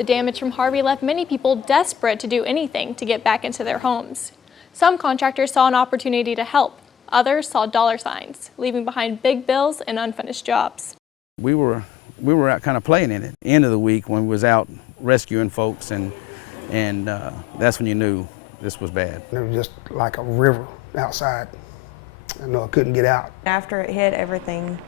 The damage from Harvey left many people desperate to do anything to get back into their homes. Some contractors saw an opportunity to help. Others saw dollar signs, leaving behind big bills and unfinished jobs. We were out kind of playing in it. End of the week when we was out rescuing folks, and that's when you knew this was bad. It was just like a river outside. I know I couldn't get out. After it hit, everything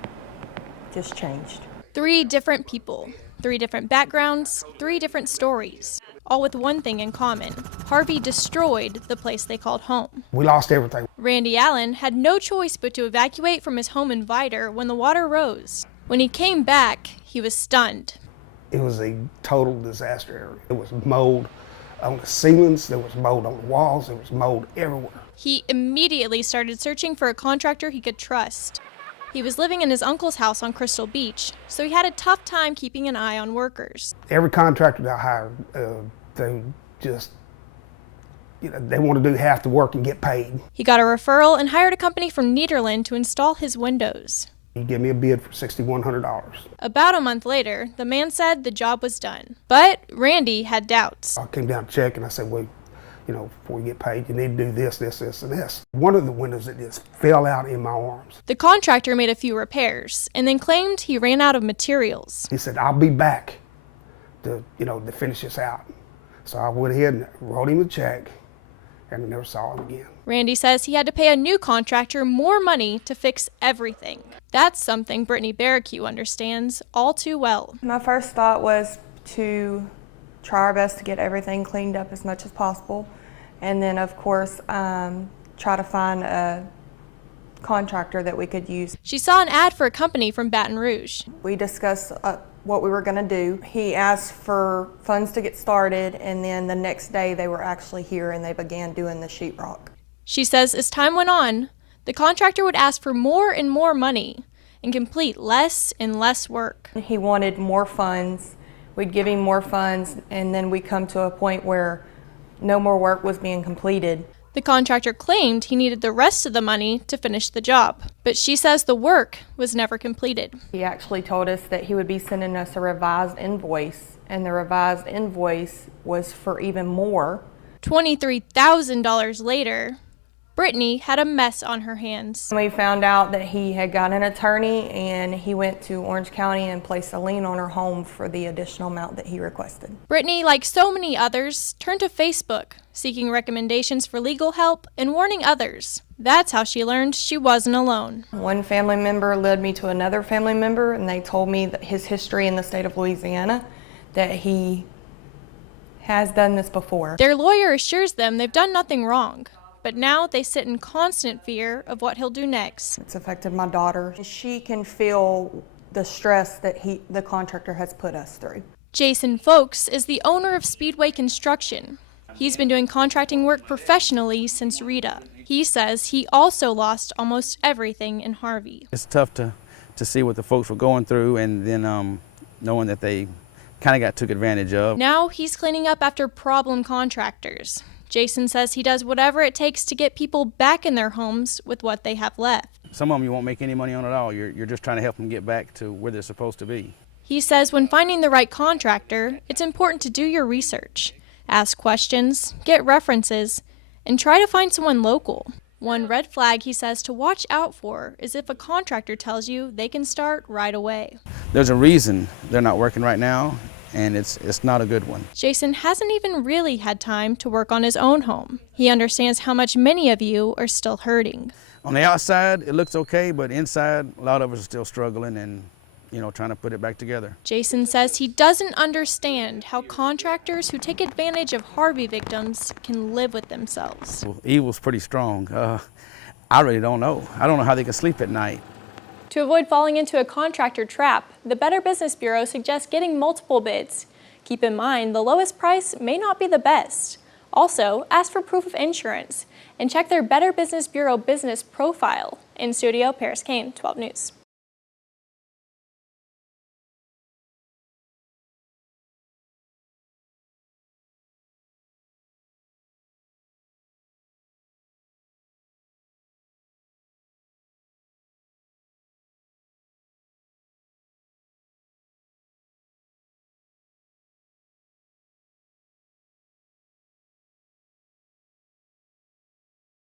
just changed. 3 different people, 3 different backgrounds, 3 different stories, all with one thing in common. Harvey destroyed the place they called home. We lost everything. Randy Allen had no choice but to evacuate from his home in Vidor when the water rose. When he came back, he was stunned. It was a total disaster area. It was mold on the ceilings, there was mold on the walls, there was mold everywhere. He immediately started searching for a contractor he could trust. He was living in his uncle's house on Crystal Beach, so he had a tough time keeping an eye on workers. Every contractor that I hired, they just, they want to do half the work and get paid. He got a referral and hired a company from Nederland to install his windows. He gave me a bid for $6,100. About a month later, the man said the job was done. But Randy had doubts. I came down to check and I said, well, before you get paid, you need to do this, this, this, and this. One of the windows that just fell out in my arms. The contractor made a few repairs and then claimed he ran out of materials. He said, I'll be back to finish this out. So I went ahead and wrote him a check and I never saw him again. Randy says he had to pay a new contractor more money to fix everything. That's something Brittany Barricue understands all too well. My first thought was to try our best to get everything cleaned up as much as possible. And then, of course, try to find a contractor that we could use. She saw an ad for a company from Baton Rouge. We discussed what we were going to do. He asked for funds to get started, and then the next day they were actually here and they began doing the sheetrock. She says as time went on, the contractor would ask for more and more money and complete less and less work. He wanted more funds. We'd give him more funds, and then we come to a point where no more work was being completed. The contractor claimed he needed the rest of the money to finish the job, but she says the work was never completed. He actually told us that he would be sending us a revised invoice, and the revised invoice was for even more. $23,000 later, Brittany had a mess on her hands. We found out that he had got an attorney and he went to Orange County and placed a lien on her home for the additional amount that he requested. Brittany, like so many others, turned to Facebook, seeking recommendations for legal help and warning others. That's how she learned she wasn't alone. One family member led me to another family member, and they told me that his history in the state of Louisiana, that he has done this before. Their lawyer assures them they've done nothing wrong. But now they sit in constant fear of what he'll do next. It's affected my daughter. She can feel the stress that the contractor has put us through. Jason Folks is the owner of Speedway Construction. He's been doing contracting work professionally since Rita. He says he also lost almost everything in Harvey. It's tough to see what the folks were going through, and then knowing that they kind of got took advantage of. Now he's cleaning up after problem contractors. Jason says he does whatever it takes to get people back in their homes with what they have left. Some of them you won't make any money on at all. You're just trying to help them get back to where they're supposed to be. He says when finding the right contractor, it's important to do your research, ask questions, get references, and try to find someone local. One red flag he says to watch out for is if a contractor tells you they can start right away. There's a reason they're not working right now, and it's not a good one. Jason hasn't even really had time to work on his own home. He understands how much many of you are still hurting. On the outside, it looks okay, but inside, a lot of us are still struggling and trying to put it back together. Jason says he doesn't understand how contractors who take advantage of Harvey victims can live with themselves. Well, evil's pretty strong. I really don't know. I don't know how they can sleep at night. To avoid falling into a contractor trap, the Better Business Bureau suggests getting multiple bids. Keep in mind, the lowest price may not be the best. Also, ask for proof of insurance and check their Better Business Bureau business profile. In studio, Paris Kane, 12 News.